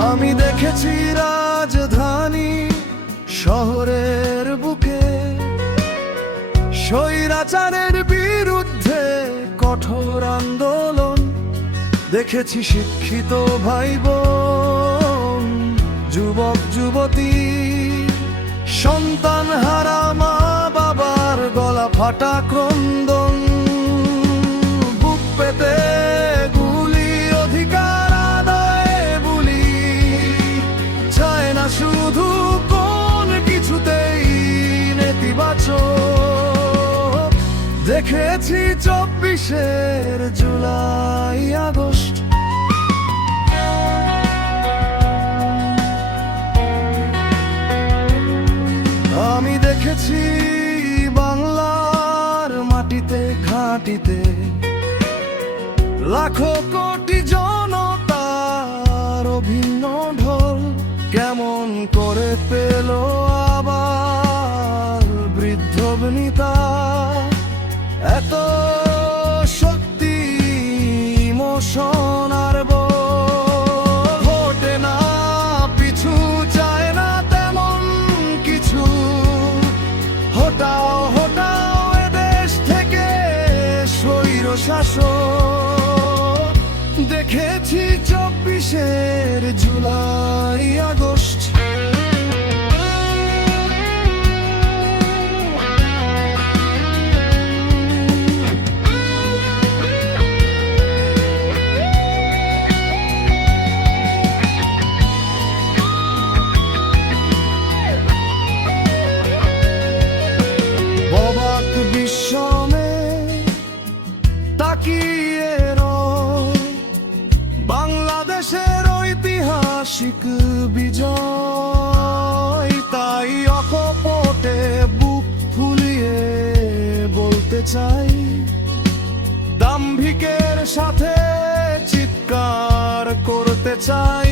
আমি দেখেছি রাজধানী শহরের বুকে স্বৈরাচারের বিরুদ্ধে কঠোর আন্দোলন। দেখেছি শিক্ষিত ভাই বোন, যুবক যুবতী, সন্তান হারা মা বাবার গলা ফাটা ক্রন্দন। বুক পেতে গুলি, অধিকার আদায়ে বুলি, চায় না শুধু কোন কিছুতেই নেতিবাচক। দেখেছি 24 জুলাই আগস্ট, আমি দেখেছি বাংলার মাটিতে ঘাটিতে লাখো কোটি জনতার অভিন্ন ঢল। কেমন করে পেল আবার বৃদ্ধ বনিতা এত শক্তি, ইমোশন আর বল। ঘটে না পিছু, চায় না তেমন কিছু, হটাও হটাও এ দেশ থেকে স্বৈর শাসক। দেখেছি 24 জুলাই আগস্ট, অবাক বিস্ময়ে তাকিয়ে রয় বাংলাদেশের ঐতিহাসিক বিজয়। তাই অকপটে বুক ফুলিয়ে বলতে চাই, দাম্ভিকের সাথে চিৎকার করতে চাই।